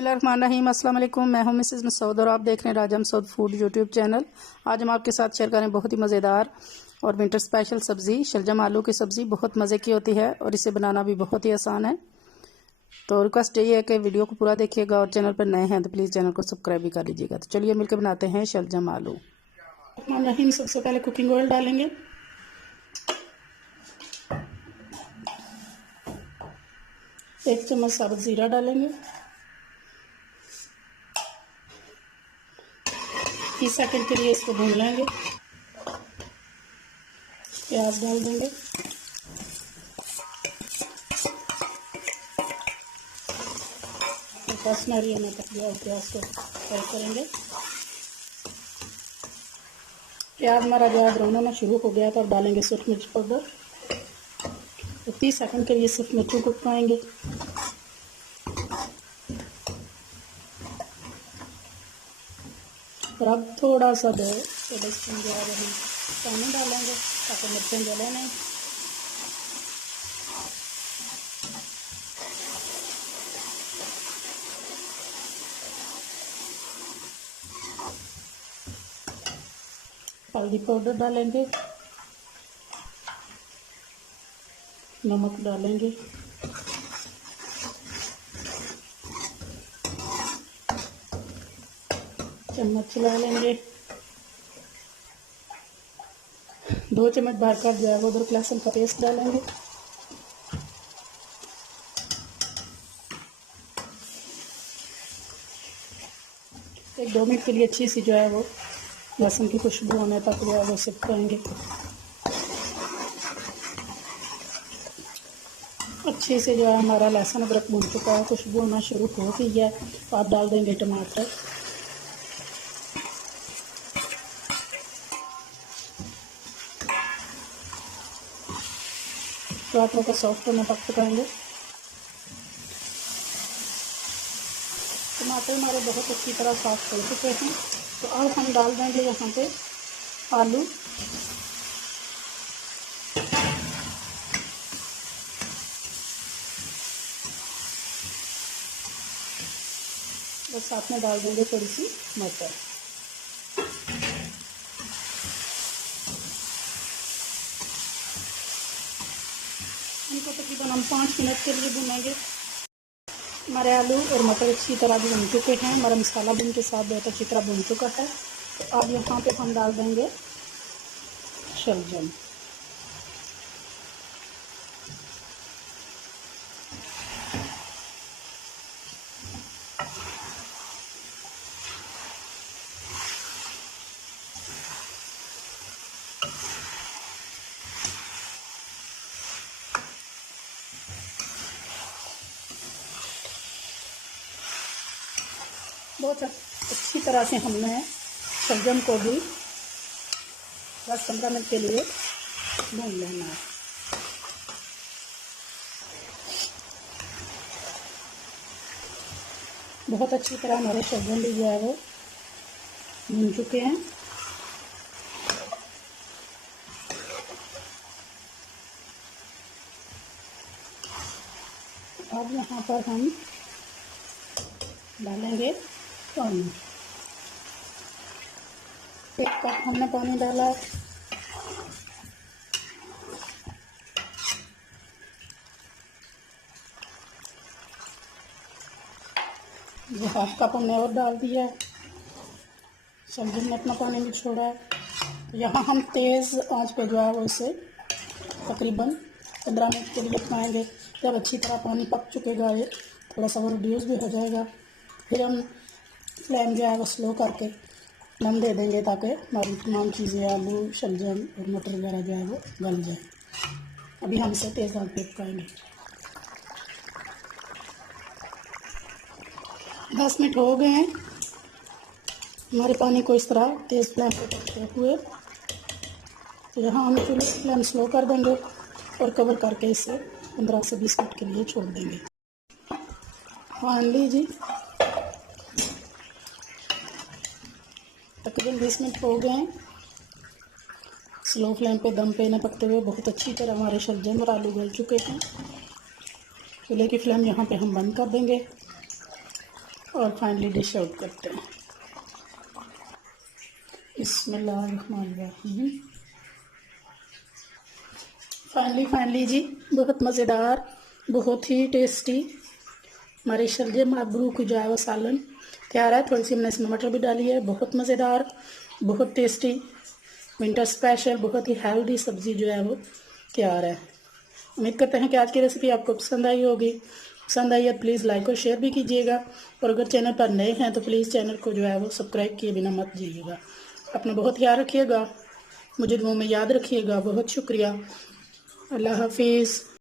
बिस्मिल्लाहिर्रहमानिर्रहीम। अस्सलाम वालेकुम। मैं हूं मिसेस मसूद और आप देख रहे हैं राजा मसूद फूड यूट्यूब चैनल। आज हम आपके साथ शेयर करें बहुत ही मज़ेदार और विंटर स्पेशल सब्ज़ी शलजम आलू की सब्ज़ी। बहुत मज़े की होती है और इसे बनाना भी बहुत ही आसान है। तो रिक्वेस्ट यही है कि वीडियो को पूरा देखिएगा और चैनल पर नए हैं तो प्लीज़ चैनल को सब्सक्राइब भी कर लीजिएगा। तो चलिए मिलकर बनाते हैं शलजम आलू। रहीम सबसे पहले कुकिंग ऑयल डालेंगे, एक चम्मच साबुत ज़ीरा डालेंगे, 30 सेकंड के लिए इसको भून लेंगे। प्याज डाल देंगे, कश्मीरी होने तक प्याज को फ्राई करेंगे। प्याज हमारा जो है ब्राउन होना शुरू हो गया तो अब डालेंगे सूरख मिर्च पाउडर। तो 30 सेकंड के लिए सिर्फ मिर्चों को पकाएंगे। और अब थोड़ा सा टेबल स्पून जो है हम पानी डालेंगे ताकि मिर्चें जले नहीं। हल्दी पाउडर डालेंगे, नमक डालेंगे, चम्मच चला लेंगे। 2 चम्मच भर कर जो है वो अदरक लहसुन का पेस्ट डालेंगे। एक 2 मिनट के लिए अच्छी सी जो है वो लहसुन की खुशबू होने तक जो है वो सिखाएंगे। अच्छे से जो है हमारा लहसुन अदरक भून चुका है, खुशबू होना शुरू हो गई है। तो आप डाल देंगे टमाटर। टमाटर को सॉफ्ट होने तक पकाएंगे। टमाटर हमारे बहुत अच्छी तरह सॉफ्ट हो चुके हैं। तो अब हम डाल देंगे यहाँ पे आलू। और साथ में डाल देंगे थोड़ी सी मटर। इनको तकरीबन हम 5 मिनट के लिए भूनेंगे। हमारे आलू और मटर अच्छी तरह भी भून चुके हैं। हमारा मसाला भी इनके साथ बहुत अच्छी तरह भून चुका है। तो अब यहाँ पे हम डाल देंगे शलजम। बहुत अच्छी तरह से हमने शलजम को भी 10-15 मिनट के लिए भून लेना है। बहुत अच्छी तरह हमारे शलजम भी जो है वो भून चुके हैं। अब यहाँ पर हम डालेंगे पानी। 1 कप हमने पानी डाला। ये 1/2 कप हमने और डाल दिया। सब्जी ने अपना पानी भी छोड़ा है। तो यहाँ हम तेज़ आंच पे जो है वो इसे तकरीबन 15 मिनट के लिए पकाएंगे। जब अच्छी तरह पानी पक चुकेगा, ये थोड़ा सा वो रिड्यूस भी हो जाएगा, फिर हम फ्लेम जो है वो स्लो करके दम दे देंगे ताकि हमारी तमाम चीज़ें आलू शलजम और मटर वगैरह जो है वो गल जाए। अभी हम इसे तेज़ आंच पे पकाएंगे। 10 मिनट हो गए हैं हमारे पानी को इस तरह तेज़ फ्लेम पे पकते हुए। तो यहाँ हम चूल्हे की फ्लेम स्लो कर देंगे और कवर करके इसे 15 से 20 मिनट के लिए छोड़ देंगे। फाइनली जी तकरीबन 20 मिनट हो गए हैं। स्लो फ्लेम पे दम पे न पकते हुए बहुत अच्छी तरह हमारे शलजम और आलू गल चुके हैं। चूल्हे की फ्लेम यहाँ पे हम बंद कर देंगे। और फाइनली डिश आउट करते हैं। बिस्मिल्लाहिर्रहमानिर्रहीम। फाइनली जी, बहुत मज़ेदार, बहुत ही टेस्टी हमारी शलजम आबरू की जो है वो सालन तैयार है। थोड़ी सी हमने इसमें मटर भी डाली है। बहुत मज़ेदार, बहुत टेस्टी, विंटर स्पेशल, बहुत ही हेल्दी सब्ज़ी जो है वो तैयार है। उम्मीद करते हैं कि आज की रेसिपी आपको पसंद आई होगी। पसंद आई है तो प्लीज़ लाइक और शेयर भी कीजिएगा, और अगर चैनल पर नए हैं तो प्लीज़ चैनल को जो है वो सब्सक्राइब किए बिना मत जाइएगा। अपना बहुत ख्याल रखिएगा, मुझे दुआ में याद रखिएगा। बहुत शुक्रिया। अल्लाह हाफिज़।